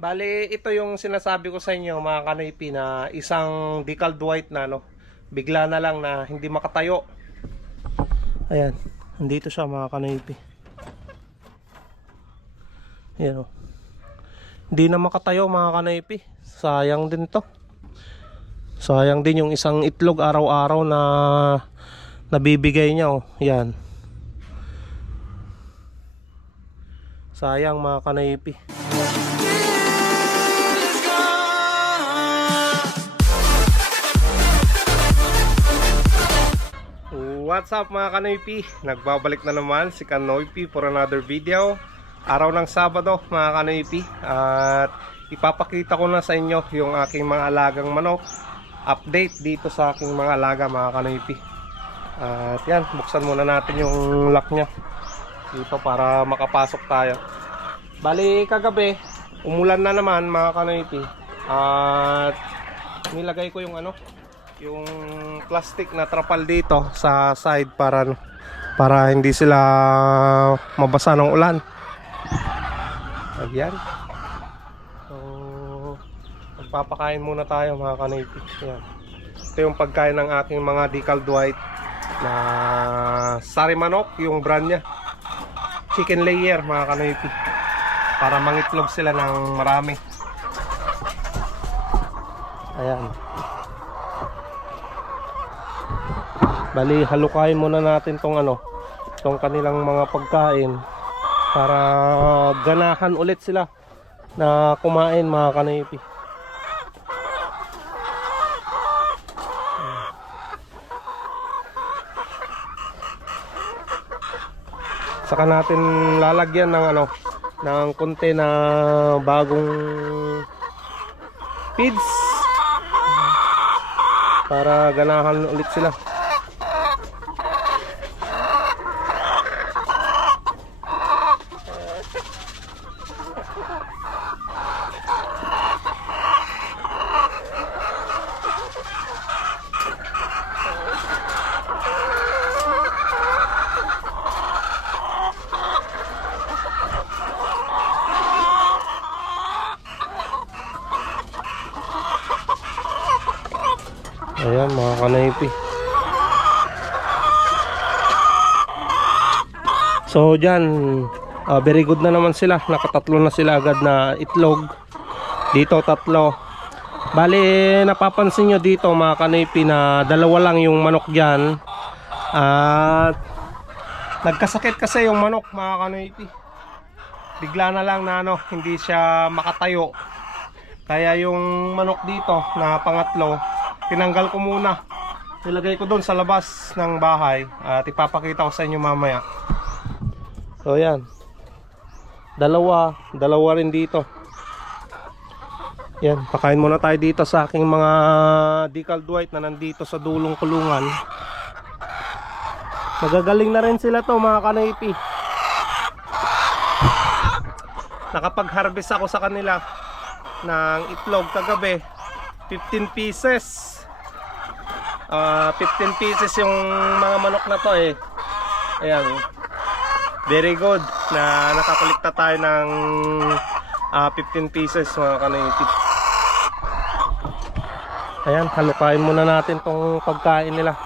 Bali, ito yung sinasabi ko sa inyo mga kanoypi na isang decaled white na bigla na lang na hindi makatayo. Ayan, nandito siya mga kanoypi. Ayan o. Hindi na makatayo mga kanoypi. Sayang din to. Sayang din yung isang itlog araw-araw na nabibigay niya o. Ayan. Sayang mga kanoypi. What's up mga kanoypi? Nagbabalik na naman si Kanoypi for another video. Araw ng Sabado mga kanoypi. At ipapakita ko na sa inyo yung aking mga alagang manok. Update dito sa aking mga alaga mga kanoypi. At yan, buksan muna natin yung lock nya dito para makapasok tayo. Bali kagabi, umulan na naman mga kanoypi. At nilagay ko yung yung plastic na trapal dito sa side para hindi sila mabasa ng ulan. Ayan. So, magpapakain muna tayo mga kanoypi. Ayan. Ito yung pagkain ng aking mga decaled white na sari manok, yung brand nya. Chicken layer mga kanoypi. Para mangitlog sila ng marami. Ayan. Bali, halukain muna natin tong kanilang mga pagkain para ganahan ulit sila na kumain mga kanoypi. Saka natin lalagyan ng konti na bagong feeds para ganahan ulit sila. Ayan mga kanoypi. So dyan, very good na naman sila. Nakatatlo na sila agad na itlog. Dito tatlo. Bali napapansin nyo dito mga kanoypi na dalawa lang yung manok dyan. At nagkasakit kasi yung manok mga kanoypi. Bigla na lang na hindi siya makatayo. Kaya yung manok dito na pangatlo, tinanggal ko muna. Nilagay ko doon sa labas ng bahay at ipapakita ko sa inyo mamaya. So yan. Dalawa rin dito. Yan, pakain muna tayo dito sa aking mga decaled white na nandito sa dulong kulungan. Magagaling na rin sila to mga kanoypi. Nakapag-harvest ako sa kanila ng itlog kagabi. 15 pieces. 15 pieces yung mga manok na to eh. Ayan. Very good na nakakulikta tayo ng 15 pieces mga kanoypi. Ayan, halukain muna natin tong pagkain nila.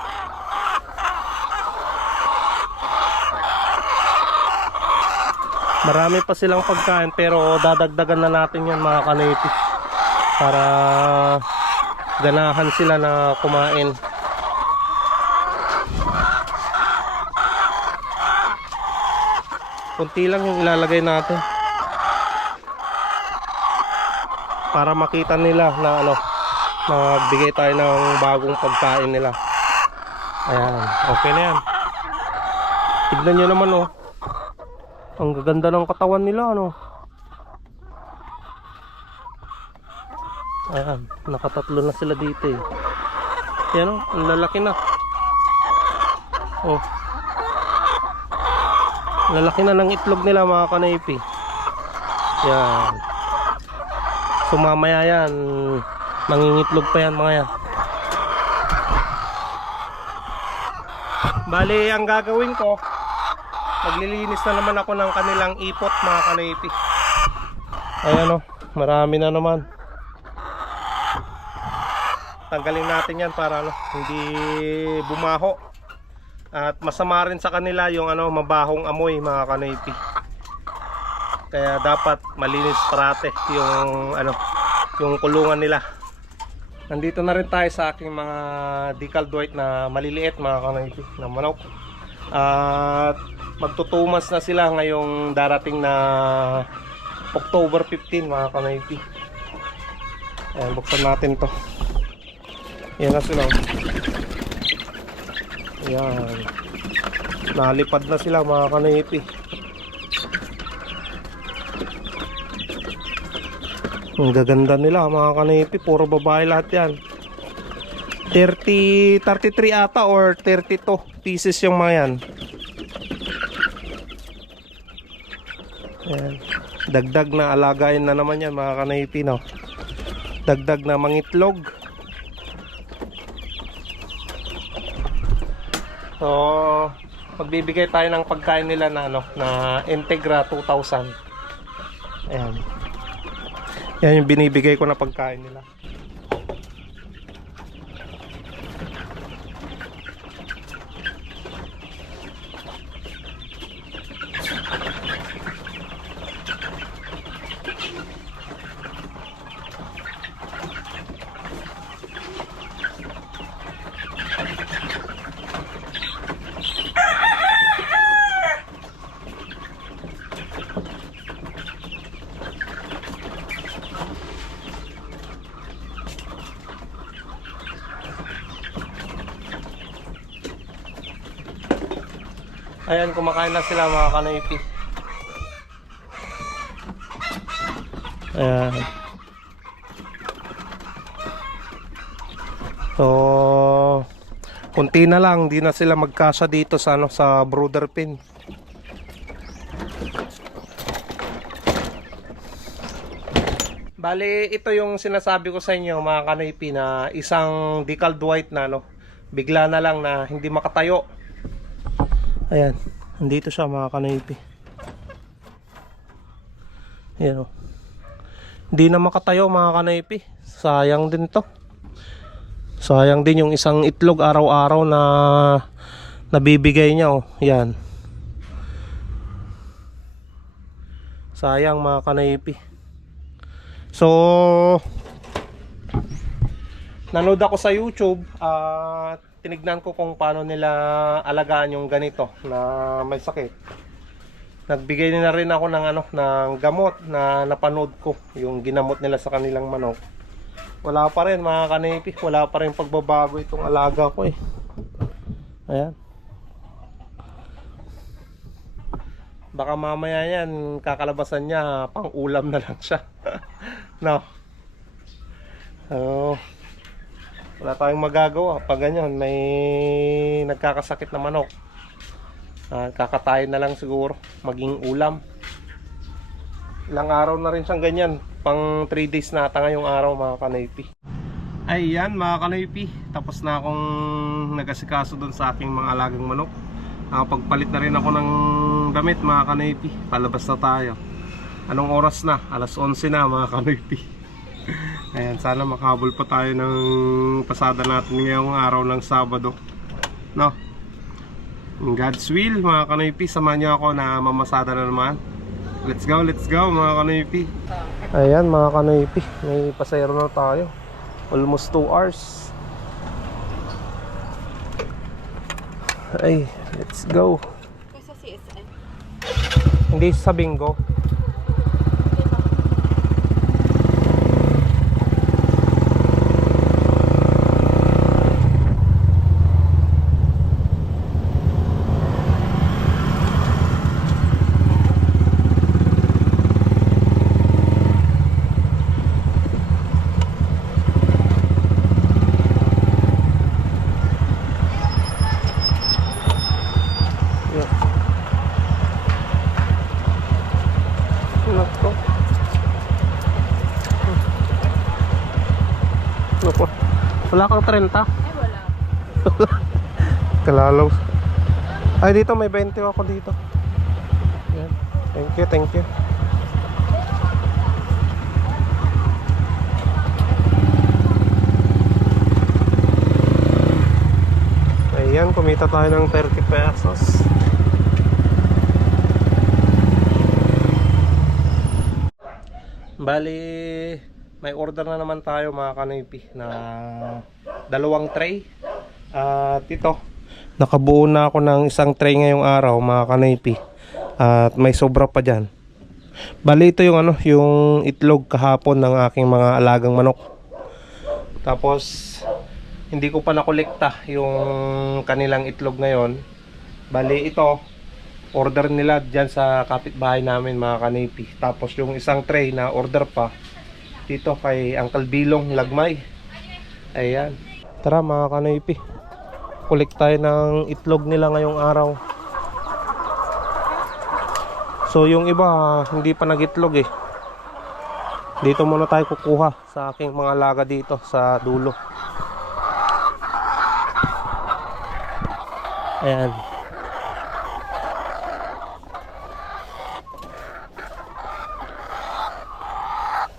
Marami pa silang pagkain pero dadagdagan na natin yan mga kanoypi para ganahan sila na kumain. Kunti lang yung ilalagay natin para makita nila na nagbigay tayo ng bagong pagkain nila. Ayan, okay na yan. Tignan nyo naman ang gaganda ng katawan nila Ayan, nakatatlo na sila dito eh. Ayan ang lalaki na. Lalaki na ng itlog nila mga kanoypi. Yan. So mamaya yan, mangingitlog pa yan mga yan. Bali ang gagawin ko, maglilinis na naman ako ng kanilang ipot mga kanoypi. Ayan marami na naman. Tanggalin natin yan para hindi bumaho. At masama rin sa kanila yung mabahong amoy, mga kanoypi. Kaya dapat malinis parate yung kulungan nila. Nandito na rin tayo sa aking mga decaled white na maliliit, mga kanoypi, na manok. At magtutumas na sila ngayong darating na October 15, mga kanoypi. Ayan, buksan natin to. Yan na sila. Ayan. Nalipad na sila, mga kanoypi. Ang gaganda nila, mga kanoypi. Puro babae lahat yan. 33 ata or 32 pieces yung mga yan. Ayan. Dagdag na alagayin na naman yan, mga kanoypi, no? Dagdag na mangitlog. So, magbibigay tayo ng pagkain nila na na Integra 2000. Ayan. Yan yung binibigay ko na pagkain nila. Ayan, kumakain na sila, mga kanoypi. Ayan. So, kunti na lang, di na sila magkasya dito sa sa brooder pen. Bali, ito yung sinasabi ko sa inyo, mga kanoypi, na isang decaled white na bigla na lang na hindi makatayo. Ayan, nandito siya, mga kanoypi. Ayan, hindi na makatayo, mga kanoypi. Sayang din to. Sayang din yung isang itlog araw-araw na nabibigay niya, oh. Yan. Sayang, mga kanoypi. So, nanood ako sa YouTube at tinignan ko kung paano nila alagaan yung ganito na may sakit. Nagbigay na rin ako ng ng gamot na napanood ko, yung ginamot nila sa kanilang manok. Wala pa rin, mga kanoypi, wala pa rin pagbabago itong alaga ko, eh. Ayan. Baka mamaya yan, kakalabasan niya, pang ulam na lang siya. No. So, wala tayong magagawa pag ganyan, may nagkakasakit na manok. Kakatayin na lang siguro, maging ulam. Ilang araw na rin siyang ganyan, pang 3 days na ata ngayong araw, mga kanoypi. Ayan, mga kanoypi, tapos na akong nagasikaso dun sa aking mga alagang manok. Pagpalit na rin ako ng damit, mga kanoypi. Palabas na tayo. Anong oras na? Alas 11 na, mga kanoypi. Ayan, sana makahabol pa tayo ng pasada natin ngayong araw ng Sabado, no? In God's will, mga kanoypi, samahan niyo ako na mamasada na naman. Let's go, mga kanoypi. Ayan, mga kanoypi, may pasayro na tayo. Almost 2 hours. Ay, let's go. Sa CSN? Hindi sa bingo. Wala kang 30? Ay, wala. Kalalaw. Ay, dito may 20 ako dito. Yan. Thank you, thank you. kumita tayo ng 30 pesos. Bali, may order na naman tayo mga kanoypi na 2 tray. At ito, nakabuo na ako ng 1 tray ngayong araw mga kanoypi. At may sobra pa dyan. Bali, ito yung yung itlog kahapon ng aking mga alagang manok. Tapos hindi ko pa nakolekta yung kanilang itlog ngayon. Bali, ito order nila dyan sa kapitbahay namin mga kanipi. Tapos yung 1 tray na order pa dito kay Uncle Bilong Lagmay. Ayan. Tara mga kanipi, collect tayo ng itlog nila ngayong araw. So yung iba hindi pa nagitlog eh. Dito muna tayo kukuha sa aking mga alaga dito sa dulo. Ayan.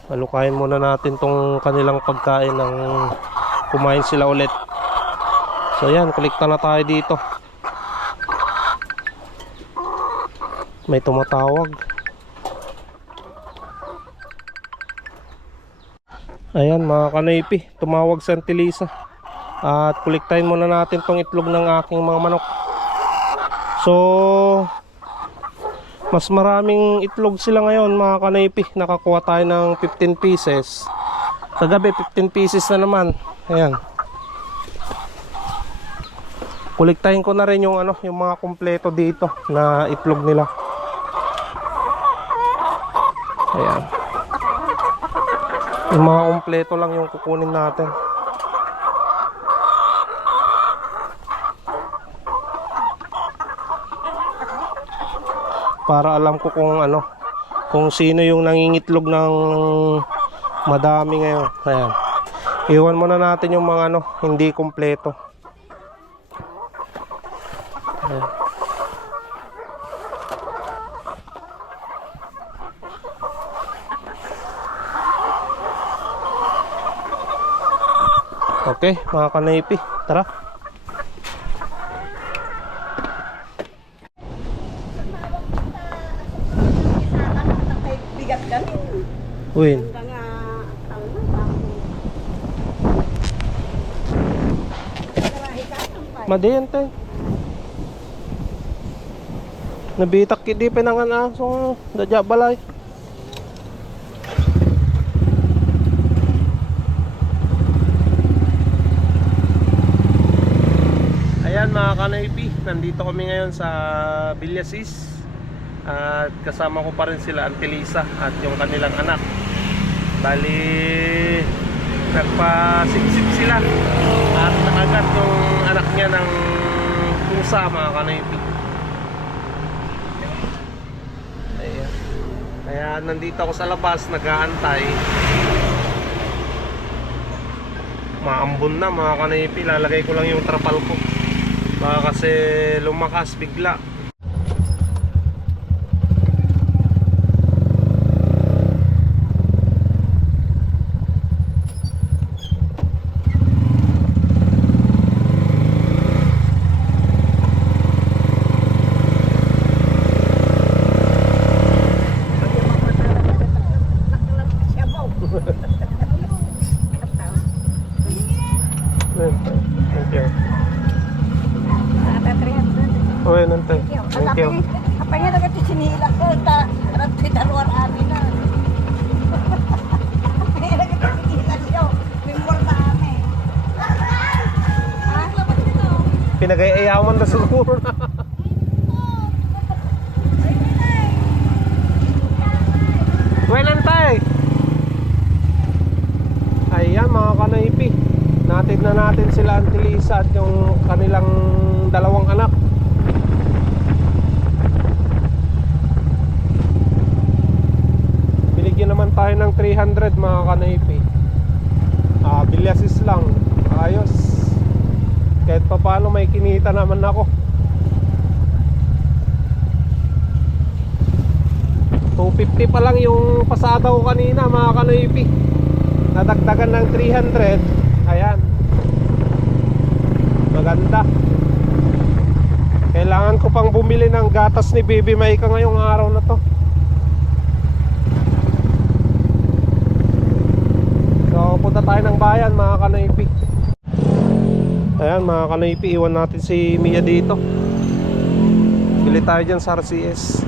Alukayin muna natin tong kanilang pagkain ng kumain sila ulit. So ayan, kolekta na tayo dito. May tumatawag. Ayan mga kanoypi, tumawag si Auntie Lisa. At kolektahin muna natin tong itlog ng aking mga manok. So mas maraming itlog sila ngayon mga kanoypi. Nakakuha tayo ng 15 pieces. Kagabi 15 pieces na naman. Ayan. Kolektahin ko na rin yung yung mga kompleto dito na itlog nila. Ayan. Yung mga kompleto lang yung kukunin natin. Para alam ko kung sino yung nangingitlog ng madami ngayon. Ayan. Iwan muna natin yung mga hindi kompleto. Ayan. Okay, mga kanoypi, tara. Uy. Madente. Nabitak kidi pinangan aso dadya balay. Ayan mga kanoypi, nandito kami ngayon sa Villasis. At kasama ko pa rin sila Auntie Lisa at yung kanilang anak. Bali, nagpa-sip-sip sila. At nakagat yung anak niya ng pusa mga kanoypi. Ayan. Kaya nandito ako sa labas, nag-aantay. Maambon na mga kanoypi, lalagay ko lang yung trapal ko. Baka kasi lumakas bigla. Thank you. Uy, nante. Thank you. Apa niya dagat sinila ko ta harap tinalwar amin na. Apa niya dagat sinila siya. Memor na amin. Ah, labat dito. Pinag-ayaman na siguro na. Uy, nante. Ayan mga kanoypi. Natid na natin sila Auntie Lisa at yung kanilang 2 anak. Binigyan naman tayo ng 300 mga kanoypi. Villasis lang. Ayos. Kahit pa paano may kinita naman ako. 250 pa lang yung pasada ko kanina mga kanoypi. Nadagdagan ng 300. Ayan. Maganda. Kailangan ko pang bumili ng gatas ni Baby Maika ngayong araw na to. So punta tayo ng bayan mga kanoypi. Ayan mga kanoypi, iwan natin si Mia dito. Bili tayo dyan sa RCS.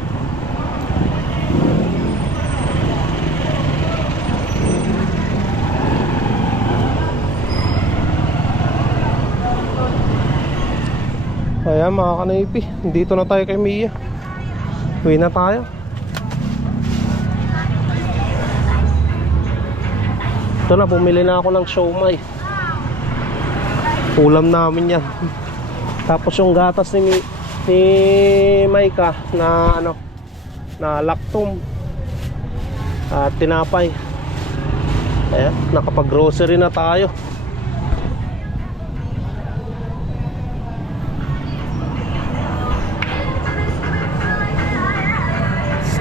Ayan mga kanoypi, dito na tayo kay Mia. Uwi na tayo. Ito na, bumili na ako ng siomai. Ulam namin yan. Tapos yung gatas ni Maika na ano, na lactum at tinapay. Ayan, nakapag-grocery na tayo.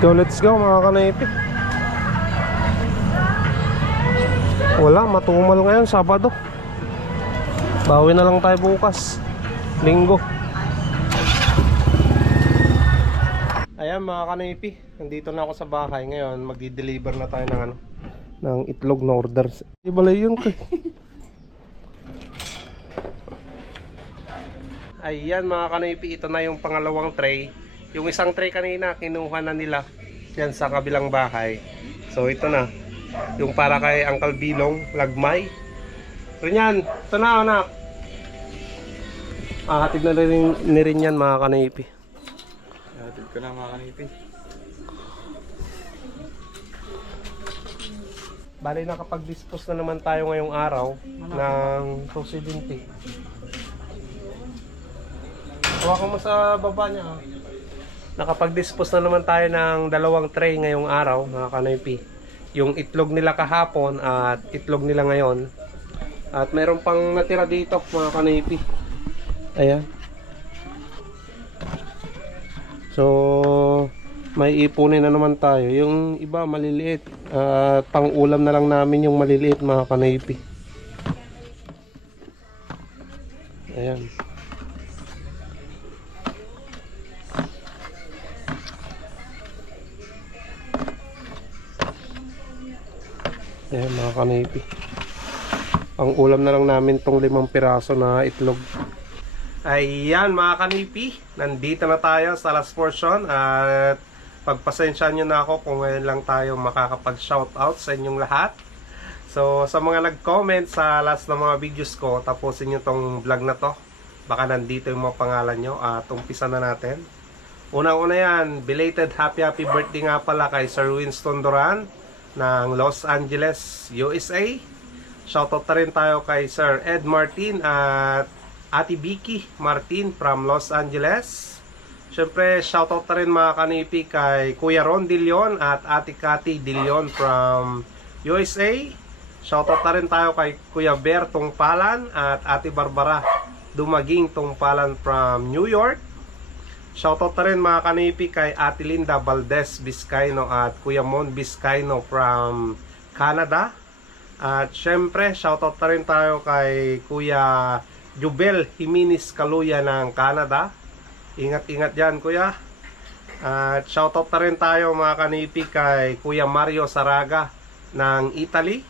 Let's go mga kanoypi. Wala, matumal ngayon, Sabado. Bawi na lang tayo bukas, Linggo. Ayan mga kanoypi, nandito na ako sa bahay. Ngayon magdi-deliver na tayo ng ano, ng itlog na orders. Di balay yun ko. Ayan mga kanoypi, ito na yung pangalawang tray. Yung isang tray kanina kinuha na nila yan sa kabilang bahay. So ito na yung para kay Uncle Bilong Lagmay. Rinyan, ito na anak. Hatid na rin yan mga kanipi. Hatid ko na mga kanipi. Bali nakapag-dispose na naman tayo ngayong araw ng 270. Hawakan mo sa baba niya. Nakapag-dispose na naman tayo ng dalawang tray ngayong araw mga kanoypi. Yung itlog nila kahapon at itlog nila ngayon. At meron pang natira dito mga kanoypi. Ayan. So may ipunin na naman tayo. Yung iba maliliit. Pang ulam na lang namin yung maliliit mga kanoypi. Ayan. Ayan mga kanipi. Ang ulam na lang namin tong 5 piraso na itlog. Ayan mga kanipi, nandito na tayo sa last portion. At pagpasensyahan nyo na ako kung ngayon lang tayo makakapag shoutout sa inyong lahat. So sa mga nag-comment sa last na mga videos ko, tapusin nyo tong vlog na to. Baka nandito yung mga pangalan nyo. At umpisa na natin. Unang-una yan, belated happy birthday nga pala kay Sir Winston Duran ng Los Angeles, USA. Shoutout na rin tayo kay Sir Ed Martin at Ate Vicky Martin from Los Angeles. Siyempre, shoutout na rin mga kanipi kay Kuya Ron Dilion at Ate Cathy Dilion from USA. Shoutout na rin tayo kay Kuya Ber Tungpalan at Ate Barbara Dumaging Tungpalan from New York. Shoutout na rin mga kanipi kay Ate Linda Valdez Vizcaino at Kuya Mon Vizcaino from Canada. At syempre, shoutout na rin tayo kay Kuya Jubel Jimenez Kaluya ng Canada. Ingat-ingat dyan Kuya. At shoutout na rin tayo mga kanipi kay Kuya Mario Saraga ng Italy.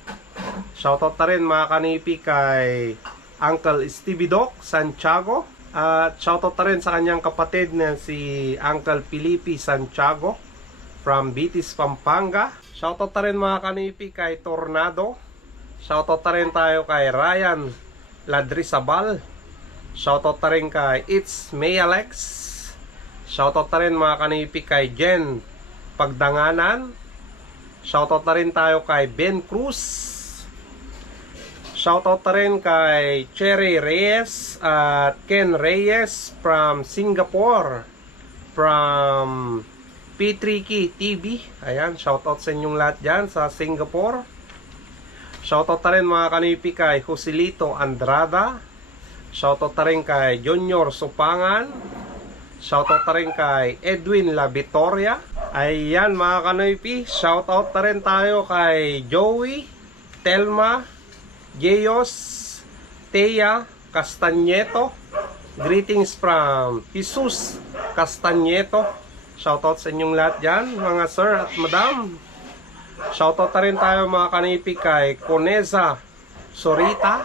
Shoutout na rin mga kanipi kay Uncle Stevie Doc Santiago. At shoutout na rin sa kanyang kapatid na si Uncle Felipe Santiago from Bitis, Pampanga. Shoutout na rin mga kanipi kay Tornado. Shoutout na rin tayo kay Ryan Ladrisabal. Shoutout na rin kay It's May Alex. Shoutout na rin mga kanipi kay Jen Pagdanganan. Shoutout na rin tayo kay Ben Cruz. Shoutout na rin kay Cherry Reyes at Ken Reyes from Singapore. From P3K TV. Ayan, shoutout sa inyong lahat dyan sa Singapore. Shoutout na rin mga kanipi kay Joselito Andrada. Shoutout na rin kay Junior Supangan. Shoutout na rin kay Edwin La Vitoria. Ayan mga kanipi, shoutout na rin tayo kay Joey, Telma, Geyos, Teya Castañeto Greetings from Jesus Castañeto. Shoutout sa inyong lahat dyan, mga sir at madam. Shoutout na rin tayo mga kanipi kay Coneza Sorita.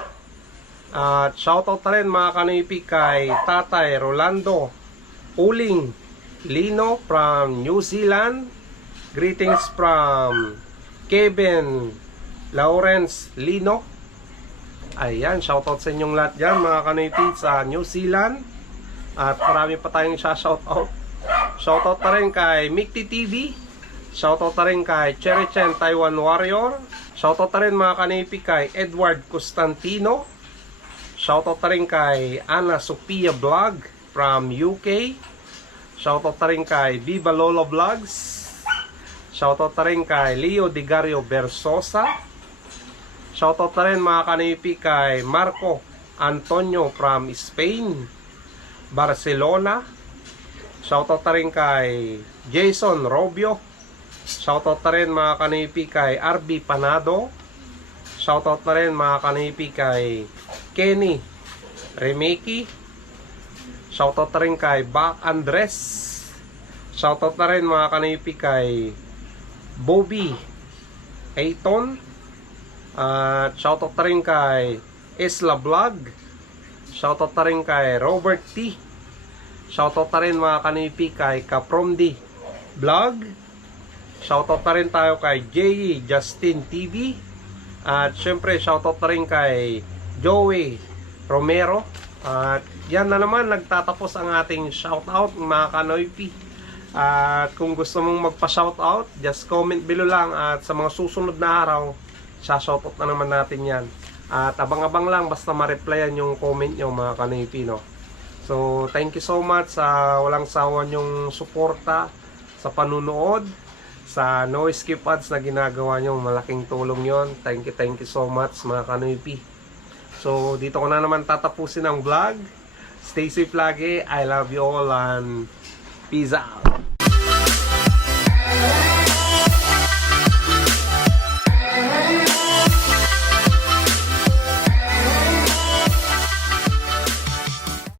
At shoutout na rin mga kanipi kay Tatay Rolando Uling Lino from New Zealand. Greetings from Kevin Lawrence Lino. Ayan, shoutout sa inyong lahat dyan mga kanipi sa New Zealand. At marami pa tayong shoutout. Shoutout na rin kay Mikti TV. Shoutout na rin kay Cherry Chen Taiwan Warrior. Shoutout na rin mga kanipi kay Edward Constantino. Shoutout na rin kay Ana Sophia Vlog from UK. Shoutout na rin kay Viva Lolo Vlogs. Shoutout na rin kay Leo Digario Bersosa. Shoutout na rin mga kanipi kay Marco Antonio from Spain, Barcelona. Shoutout na rin kay Jason Robio. Shoutout na rin mga kanipi kay RB Panado. Shoutout na rin mga kanipi kay Kenny Remeki. Shoutout na rin kay Bak Andres. Shoutout na rin mga kanipi kay Bobby Ayton. At shoutout na rin kay Isla Vlog. Shoutout na rin kay Robert T. Shoutout na rin mga kanipi kay Kapromdi Vlog. Shoutout na rin tayo kay J.E. Justin TV. At syempre shoutout na rin kay Joey Romero. At yan na naman, nagtatapos ang ating shoutout mga kanoypi. At kung gusto mong magpa-shoutout, just comment below lang. At sa mga susunod na araw, shoutout na naman natin yan. At abang-abang lang basta ma-replyan yung comment nyo mga kanipi, no? So thank you so much sa walang sawa nyong suporta sa panunood, sa no skip ads na ginagawa nyo. Malaking tulong yon. Thank you so much mga kanipi. So dito ko na naman tatapusin ang vlog. Stay safe lagi. I love you all and peace out.